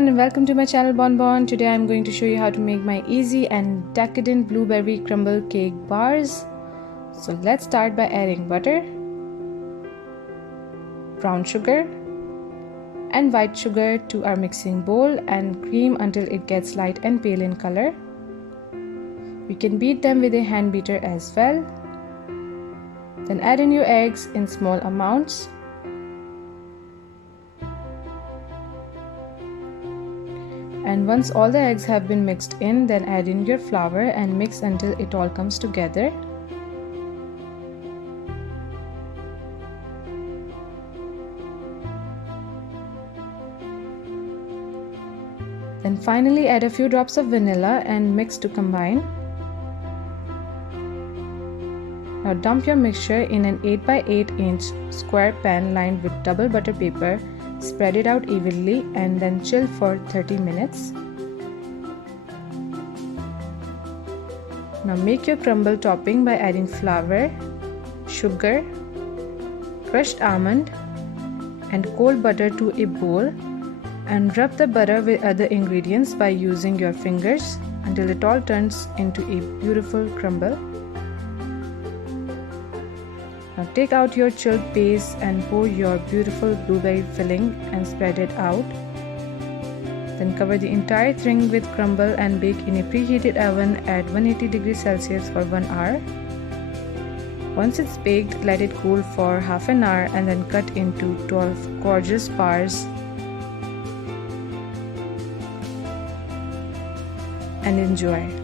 everyone and welcome to my channel Bonbon. Today I'm going to show you how to make my easy and decadent blueberry crumble cake bars. So let's start by adding butter, brown sugar and white sugar to our mixing bowl and cream until it gets light and pale in color. You can beat them with a hand beater as well. Then add in your eggs in small amounts. And once all the eggs have been mixed in, then add in your flour and mix until it all comes together. Then finally add a few drops of vanilla and mix to combine. Now dump your mixture in an 8 by 8 inch square pan lined with double butter paper. Spread it out evenly and then chill for 30 minutes. Now make your crumble topping by adding flour, sugar, crushed almond and cold butter to a bowl and rub the butter with other ingredients by using your fingers until it all turns into a beautiful crumble. Now take out your chilled base and pour your beautiful blueberry filling and spread it out. Then cover the entire thing with crumble and bake in a preheated oven at 180 degrees Celsius for 1 hour. Once it's baked, let it cool for half an hour and then cut into 12 gorgeous bars and enjoy.